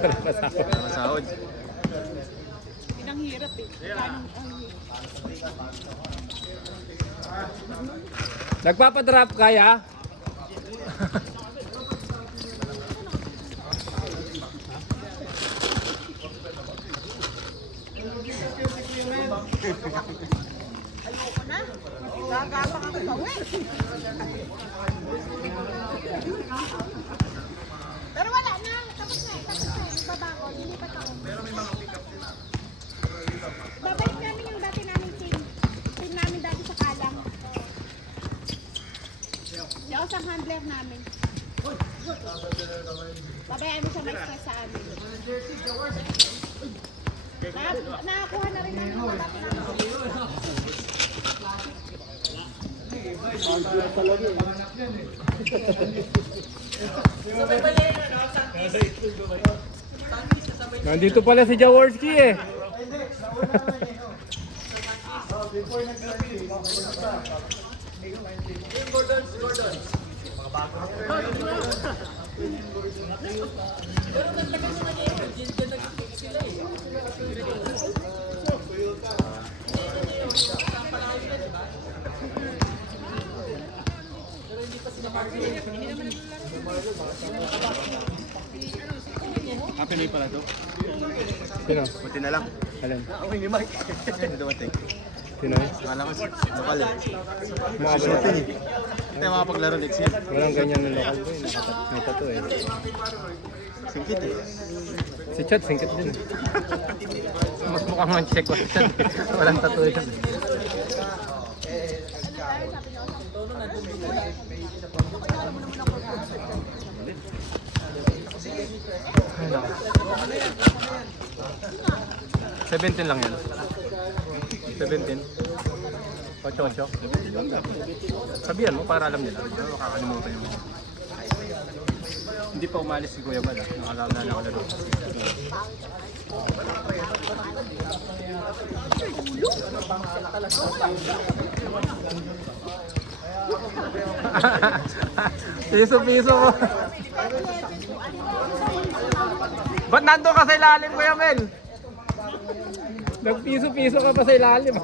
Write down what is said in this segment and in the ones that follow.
Wala masahod. Wala masahod. Pinang hirap eh. Nagpapadrop kaya? Ayoko na. Gagapang ako sa uwi. Pero wala na. Tapos na. Ibabago. Lilipat ako. Pero may mga pick-up sila. Babalik namin yung dati namin team. Team namin dati sa Kalang. Yung isang handler namin. Babayaan mo siya may stress sa amin. Nakakuha na rin namin yung dati namin. Nandito pala si Jaworski eh. Kapinoy pala to. Sino? Buti na lang. Alin? Okay ni Mike. Hindi dumating. Sino eh? Wala ko lokal eh. Mga Shooting eh. Hindi makapaglaro next year. walang ganyan ng local boy. May tattoo eh. Singkit eh. Si Chad, singkit din. Mas mukhang man-check ko si Chad. Walang tattoo yan. Ay, naku. 17 lang yan. 17. 8-8. Sabihan mo para alam nila. Makakalimutan yung hindi pa umalis si Kuya Bal. Nakalaw na nakalaro. Piso-piso mo. Ba't nandun ka sa ilalim, Kuya Mel? Nagpiso-piso ka pa sa ilalim.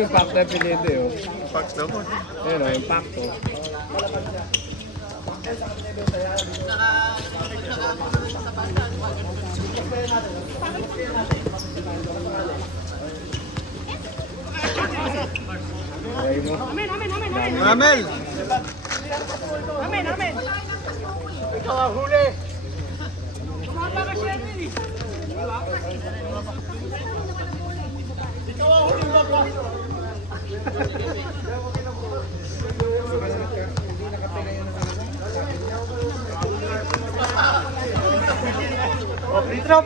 Impact na pinito yun. Fax daw po. Ayun o, impact o. Ay mo. Ramel! Ikaw ang huli. Sumama ka siya rin eh. Ikaw ang huli ba?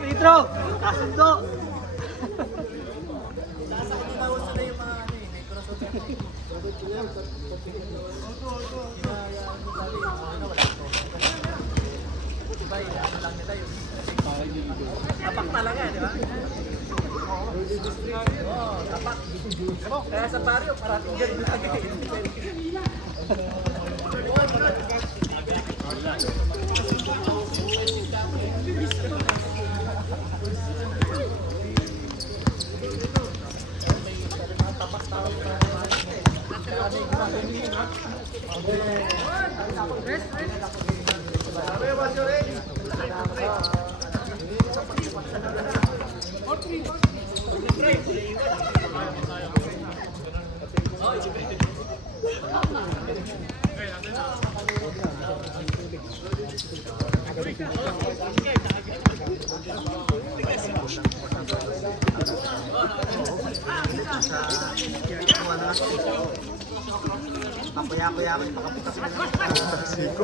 Itro! Kasundo! Tapak talaga, di ba? Oo, tapak. Kaya sa barrio, parating ganun lagi. Kuya-kuya ako yung makapunta sa mga siko.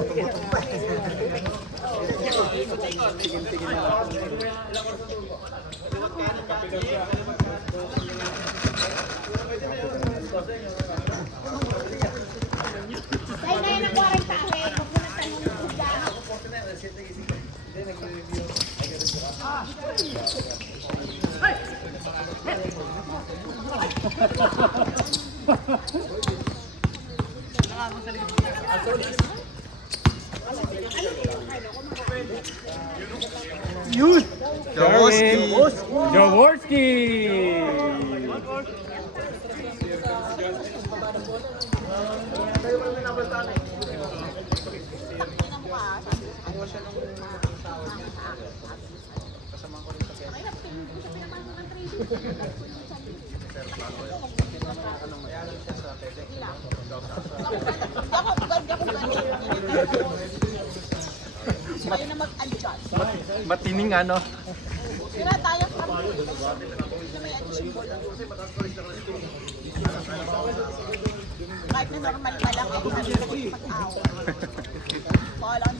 Tingin-tingin na ako. Ay, na yan ang 40 ahe. Huwag mo na tanong ng kuda. Yun! Jaworski! Jaworski! Kayo na mag-adjust. Matining ano? Sira tayo sa na may adjustable. Kahit na normal pa lang, ay sabi ko pag-aw. Wala ang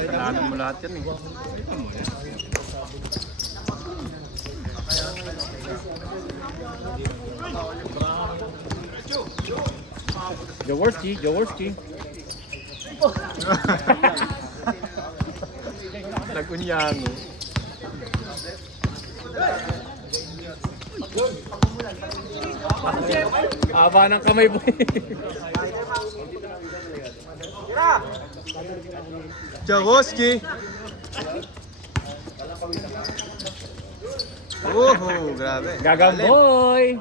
Kailangan mo lahat yan eh. Jaworski, Jaworski. Nag-unyango. Aba ng kamay mo. Jaworski! Grabe. Gagamboy!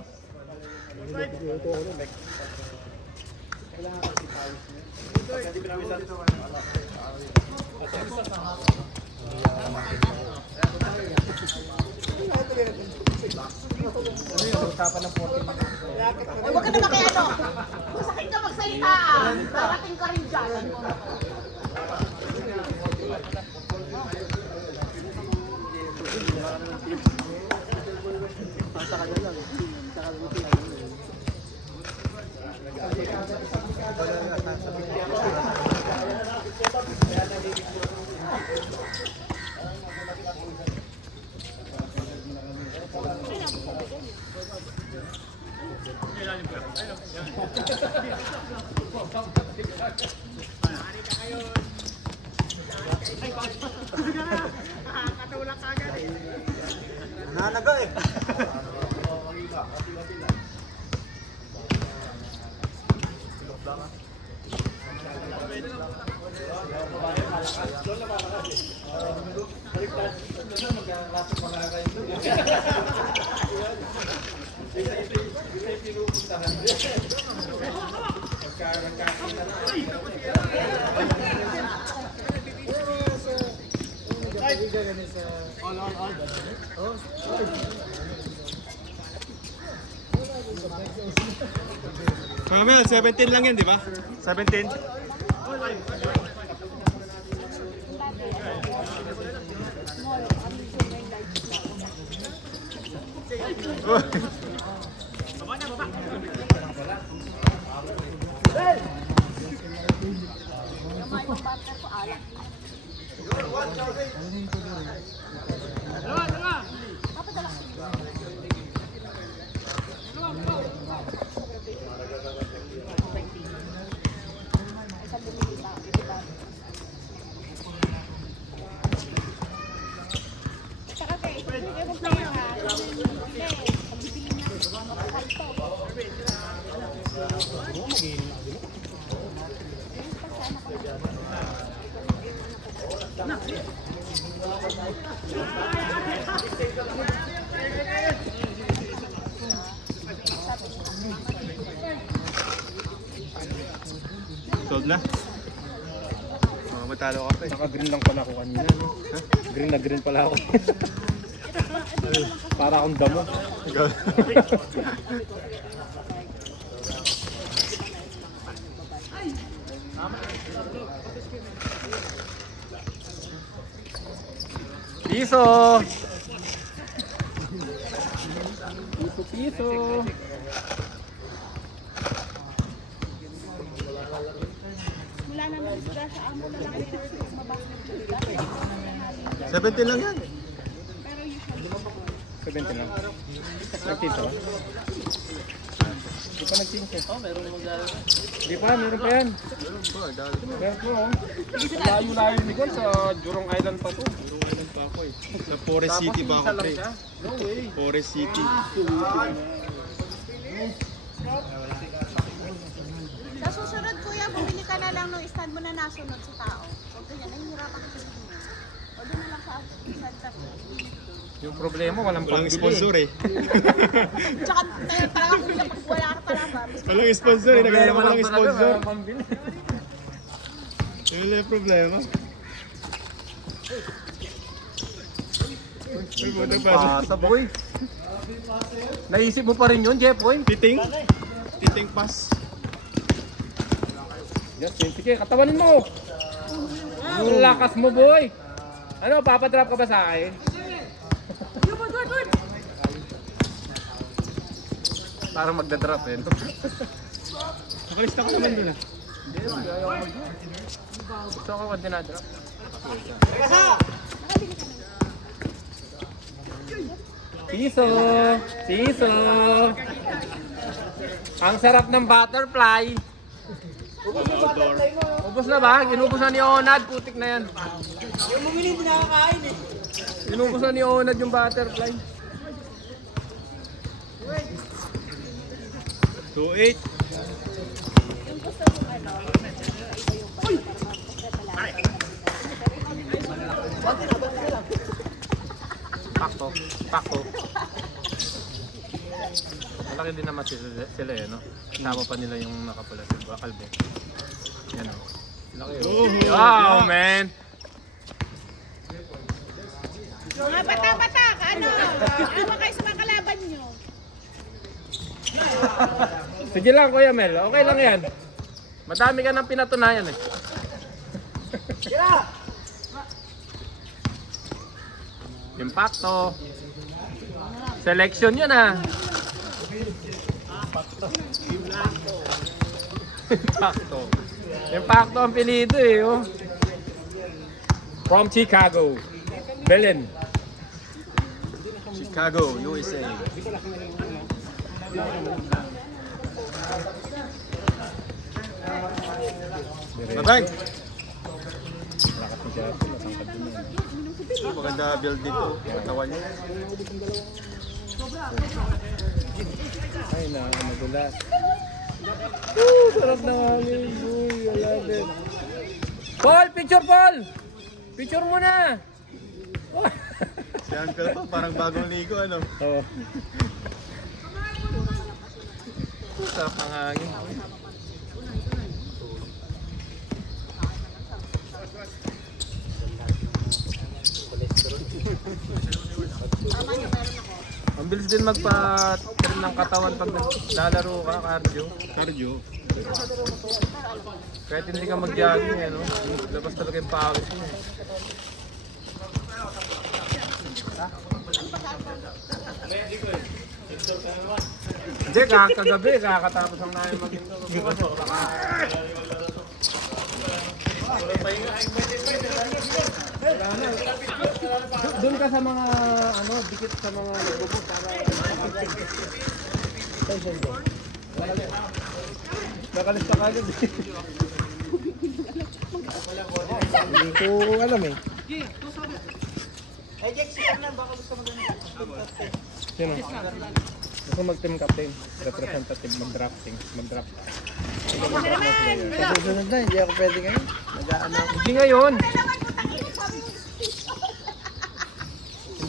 Ay, huwag ka na makiano. Masakit ka magsalita. Darating ka rin dyan. Nanaga eh. Mamel, 17 lang yan, di ba? 17? Saka kayo, kayo mag-player ha. Pagbibili niya. Salto. Sold na? Oh, matalo ka pa eh. Naka-green lang pala ako kanina. No? Green na green pala ako. Para akong damo. Piso! Piso, piso! Mula na na sa amo na lang ito. Mabak na 17 lang yan. Pero usually, 70 lang. Nagtinto ba? Di pa nagtinto. Oh, meron naman gano'n. Di pa, meron pa yan. Meron pa, oh. Layo-layo ni Gol sa Jurong Island pa to. pa ako eh. Sa Forest City ba ako, pre? No way. Forest City. Sa susunod kuya, bumili ka na lang ng stand mo na nasunod sa tao. Huwag ganyan, nahihirapan ka sa hindi. O doon na lang sa stand mo. Yung problema, walang Walang pambili. sponsor eh. Tsaka talaga kuya, pag wala ka talaga. Walang sponsor eh. Nagkaroon ako ng sponsor. Walang pambili. Yun lang yung problema. Uy, buta pa. Pasa, boy. Naisip mo pa rin yun, Jeff, boy. Titing? Titing pass. Yes, sige, katawanin mo. Ang lakas mo, boy. Ano, papadrop ka ba sa akin? Parang magdadrop eh. No? Nakalista ko naman dun ah. Gusto ko kung dinadrop. Siso! Siso! Ang sarap ng butterfly. Outdoor. Ubus na ba? Inubos na ni Onad. Putik na yan. Yung bumili, hindi nakakain eh. Inubos na ni Onad yung butterfly. 2-8. Pakto. Pakto. Malaki din naman sila eh, no? Tama pa nila yung nakapula sa kalbo. Yan o. Laki Oh, Wow, man! Mga bata-bata, ano? Ano kayo sa mga kalaban nyo? Sige lang, Kuya Mel. Okay lang yan. Madami ka ng pinatunayan eh. Impacto. Selection yun ah. Impacto. Impacto ang pilido eh. Oh. From Chicago. Belen. Chicago, USA. Babay! Maganda build dito. Katawan niya. Ay na, madulas. Woo! Sarap ng hangin. Uy, I love it. Paul! Picture, Paul! Picture mo na! Si Uncle pa, parang bagong ligo, ano? Oo. Sarap ng hangin. Ang bilis din magpa-trim ng katawan pag lalaro ka, cardio. Cardio. Kahit hindi ka mag-jogging eh, no? Labas talaga yung pawis mo eh. Hindi, kagabi, kakatapos ang namin mag-indoor. Doon ka sa mga, ano, dikit sa mga lobo para... Nakalista ka agad eh. Hindi ko alam eh. Hey, Jack, siya na. Baka gusto mo ganun. Sino? Gusto mag-team captain, representative, mag-drafting, mag-draft. Sa susunod na, hindi ako pwede ngayon. Nag-ano ako. Hindi ngayon.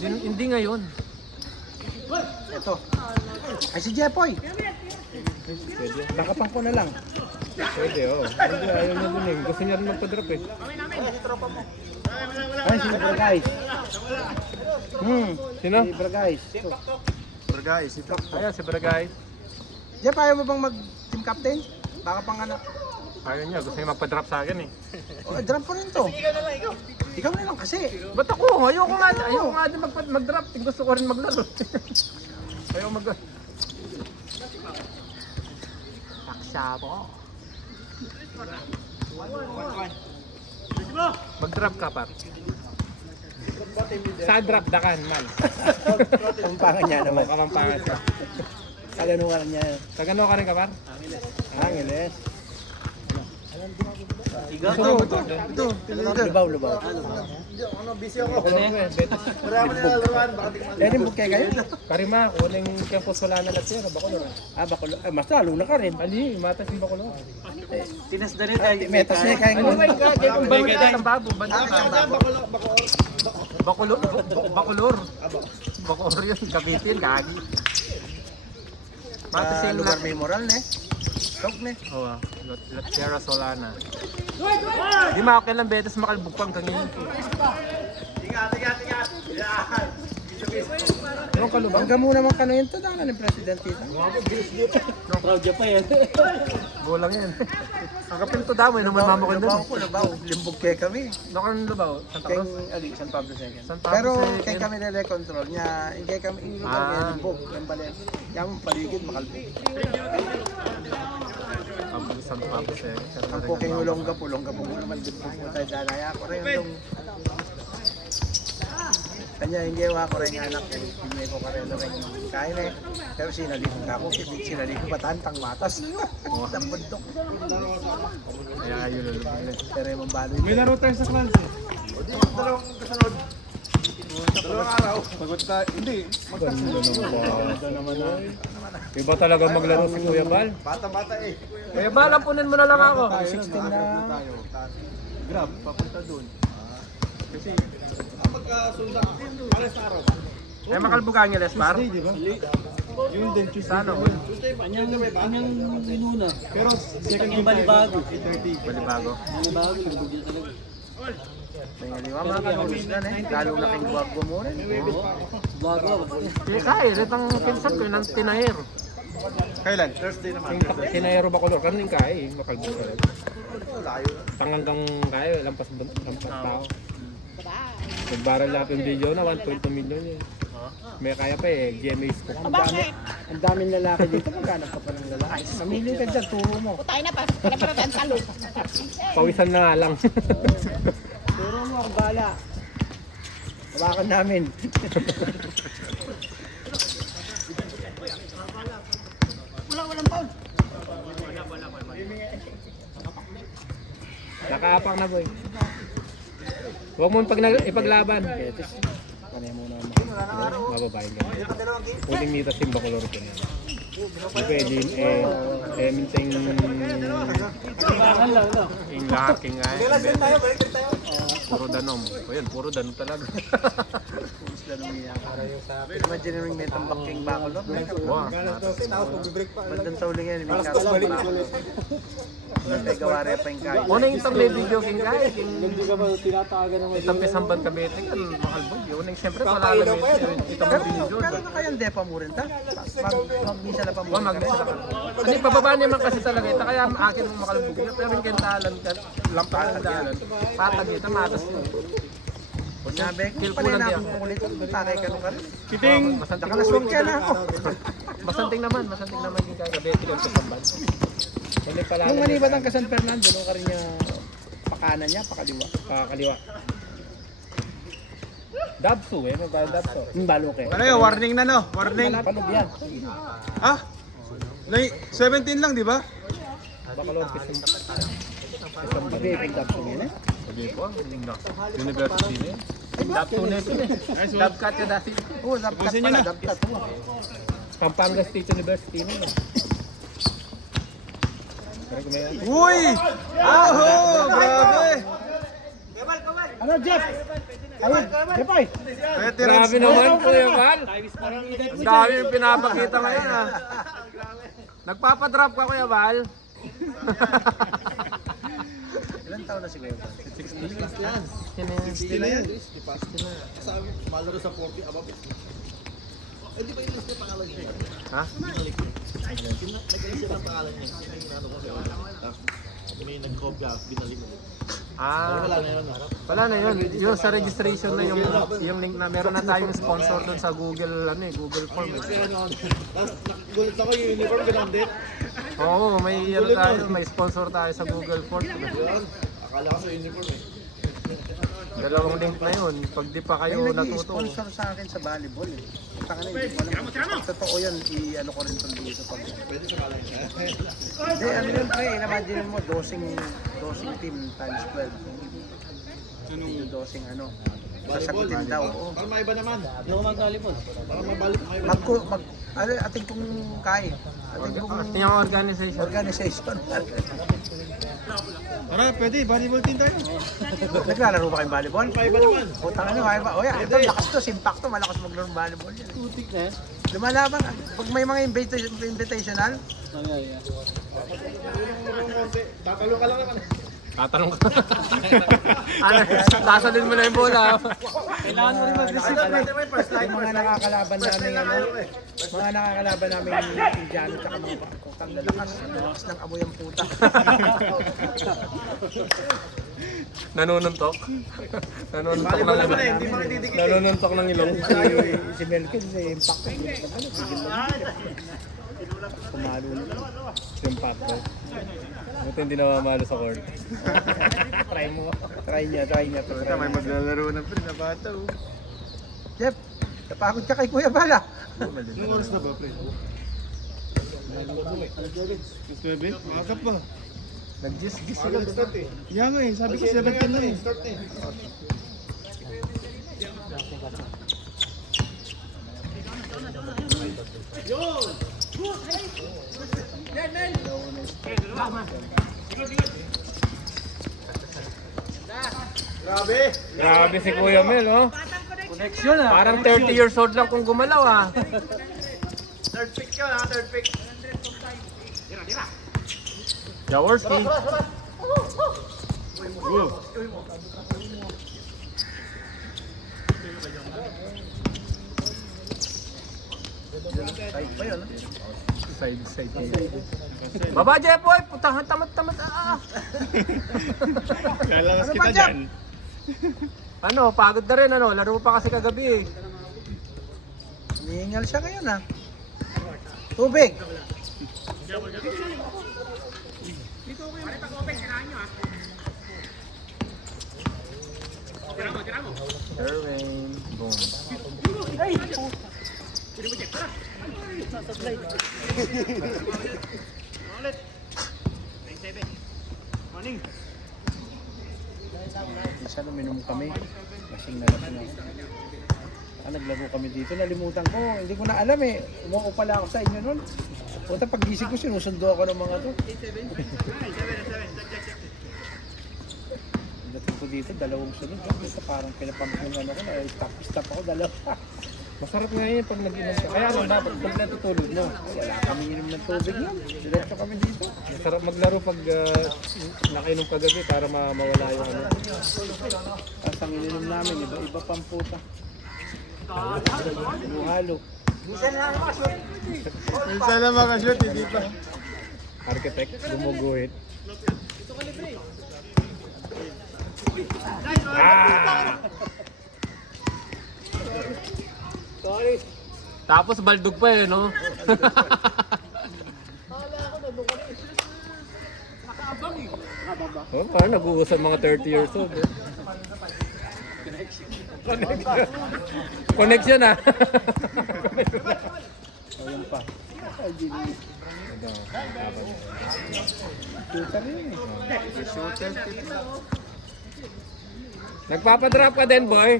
Hindi ngayon. Ito. Ay, si Jepoy. Pwede. Nakapang ko na lang. Pwede, oh. Hindi, ayaw niya dun eh. Gusto niya rin magpa-drop eh. Ay, si Bragais. Sino? Si Bragais. Ito. Pero guys, ito. Ayan, si Baragay. Jep, ayaw mo bang mag-team captain? Baka pang ano. Ayaw niya, gusto niya magpa-drop sa akin eh. Oh, drop ko rin to. Ikaw na lang kasi. Ba't ako? Ayoko nga din mag-drop. Gusto ko rin maglaro. Ayaw mag... Taksa po. Mag-drop ka pa. Sa drop dakan, mal. Pampangan niya naman. Kamampangan ka. Kaganuhan niya. Tagano ka rin ka par? Angeles. Lubaw, lubaw. Eh, rin bukay kayo? Karima, kuning kaya po solana na siya, Bacolor. Ah, bakulo. Mas lalo na ka rin. Ali, matas yung Bacolor. Tinas na rin tayo. Metas niya kayo. Ano ba yung kaya kung bangka ng babo? Bacolor. Bacolor yun, kapitin, kagi. Matas Sa yung lugar may moral na eh. Tok na eh. Oo, La Sierra Solana. Di ma okay lang betes makalbugpang kangin. Anong kalubang? Hanggang muna mga kano yun, tadala ng presidente dito. Proud pa yan. Bulang yan. Ang kapil to damo, nung may mamakon Lubaw doon. ko, lubaw. Limbog kaya kami. Nakang lubaw, Santa Kaya, Cruz. San Pablo Second. San Pablo Pero Second. kaya kami nila control niya, hindi kami ilubaw kaya limbog. Yung balen. Yung paligid, makalbog. San Pablo Second. Ang puking ulongga po mo naman limbog mo tayo dalaya ko rin yung kanya hindi ako rin anak ko, hindi ko karelo rin kain eh. Pero sinalihan ka ako, sinalihan ko patantang matas. Ang bundok. Kaya yun lulubog na. Pero yung balo May laro tayo sa clans eh. Dalawang araw. Pagod tayo. Hindi. Ganda naman ay. Iba talaga maglaro si Kuya Bal. Bata-bata eh. Kuya Bal, ampunin mo na lang ako. 16 na. Grab, papunta doon. Kasi, magkasundan. Alas araw. Kaya makalbugan niya, Lesmar. Di ba? Yung din Tuesday. Sana, Anyang inuna. Pero second game Balibago. 8:30. Balibago. Balibago, limbog yan talaga. May haliwa mga kanulis na eh. Lalo na kayong guwago mo rin. Bago. Kaya kaya, itang pinsan ko, ng tinahir. Kailan? Thursday naman. Tinahiro Bacolor, kanin kaya eh, makalbog ka rin. Panganggang kaya, lampas tao. Nagbaral lahat yung video na 1.2 million eh. May kaya pa eh, GMA scoop. Bakit? Ang daming lalaki dito, maghanap ka pa ng lalaki. Mamili ka dyan, turo mo. Tayo na pa. Para ang salo. Pawisan na nga lang. Turo mo, ako bala. Hawakan namin. Nakaapang na boy. Huwag mo ipaglaban. Betis. Panay mo naman. Mababayin ka. Huling mitas yung Bacolor ko na. Hindi pwede minting Bangan lang, no? yung laking nga eh. Puro danom. O yun, puro danom talaga. Imagine mo yung may tambangking bakulot. Wow. Bandang tauling yan. May kaso. May gawari pa yung kaya. Una yung itang may video king kaya. Hindi ka ba tinatagan ng Itang pisambang kabeting. Makalbog yun. Siyempre malalam yung itang video. Pero na kayang depa mo rin ta? Mag-misa na pa mo. Huwag mag-misa ka. Ano yung pababa naman kasi talaga ito. Kaya akin mong makalbog yun. Pero yung kentalan ka, lampas sa dalan. Patag ito, matas yun. Sabi ko, Kill pala po lang na diyan. akong kulit. Takay ka nung karin. Kiting! Masanting Nakalaswag ka na ako. Masanting naman yung kaya kabeting yung pisambang. Hindi pala. Nung manibat ang San Fernando, nung karin niya pakanan niya, pakaliwa. Pakakaliwa. Dabso eh, magkaya dabso. Yung balo ke. Ano yun? Warning na no? Warning. Palog yan. Ah? 17 lang, di ba? Bacolor pisambang. Sabi, pagdap ko yun eh. Sabi po, university na yun. Dabso na ito eh. Dabcat ka dati. Oo, dapkat pala, dapkat. Pampanga State University na yun. Pero kung may Uy! Aho! Grabe! Ano, Jeff? Ayun, Jeff ay. Veterans. grabe naman Kuya Val. Ang dami yung pinapakita ngayon ah. Nagpapadrop ka Kuya Val. Ilan taon na si Kuya Val? 60 na yan. Ha? Ah, wala na yun. Yung sa registration na yung link na meron na tayong sponsor doon sa Google Google Form. Gulat ako yung uniform pinandit. Oo, may sponsor tayo sa Google Form. Akala ko sa uniform eh. Dalawang link na yun. Pag di pa kayo May natuto. nag-sponsor sa akin sa volleyball eh. putang ina, hindi ko alam. Pag totoo yan, i-ano ko rin ito dito. Hindi, ano yun pre, imagine mo, dosing team times 12. Yung dosing ano, sasagutin daw. Oo. Hindi ako magkalipon. Ating kung kaya. Ating kung Yung organization. organization. Tara, pwede. Volleyball team tayo. Naglalaro ba kayong volleyball? Putang ano, kaya ba? O yan, ito, lakas to, simpak to, malakas maglaro ng volleyball yan. Putik na yan. Lumalaban, pag may mga invitational, Ano yan? Tatanong ka. Ano, sasalin mo na yung bola. Kailangan mo rin mag-receive. yung mga nakakalaban namin, mga nakakalaban namin Indiano tsaka mga putang lalakas ng amoy ang puta. Nanununtok. Nanununtok ng ilong. Nanununtok ng ilong. Si Melkin, si Impact. Kumalo na. Yung pato. Buti hindi na mamalo sa court. Try mo. Try niya. Ito, may maglalaro ng pre na bata. Oh. Jeff, napagod ka kay Kuya Bala. Anong oras na ba, pre? 12? Makakap pa. Nag-gis-gis sila. Yan nga eh, sabi ko 17 na eh. Grabe si Kuya Mel, oh. Connection ah. Parang 30 years old lang kung gumalaw, ah. Third pick yun ha, third pick. Jaworski. Side pa yun. Side. Baba, Jepoy! Putahan, tamat. Lalakas Ano kita ba, Jeff? dyan. Ano, pagod na rin, ano. Laro pa kasi kagabi, eh. Hinihingal siya ngayon ha. Tubig. Erwin. Boom. Minsan uminom kami. Masing nalasing ako. Naglaro kami dito. Nalimutan ko. Hindi ko na alam eh. Umuo pala ako sa inyo nun. Punta paggising ko, sinusundo ako ng mga to. Dating ko dito, dalawang sunod. Dito parang pinapamit yung ano ko. Stop ako, dalawa. Masarap nga yun pag nag-inom ka. Kaya ano, dapat pag natutulog mo. Wala kami inom ng tubig yan. Diretso kami dito. Masarap maglaro pag nakainom kagabi para mawala yung ano. Tapos ang ininom namin, iba pang puta. Halo. Minsan lang makashoot, hindi pa. Architect, gumuguhit. Ah! Sorry. Tapos baldog pa eh, no? Oh, parang nag-uusap mga 30 years old. Eh. Connection ah. Ayun pa. Ay, di rin. Shooter yun eh. Nagpapadrop ka din, boy.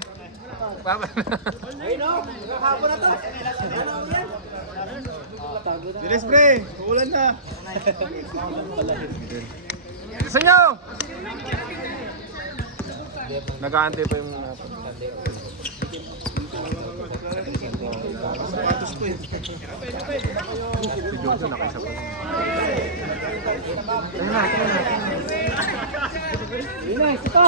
Bilis pre, uulan na. Gusto nyo? Nag-aantay pa yung Sapatos ko eh. si Jojo nakaisa pa lang. Yun na, ito pa.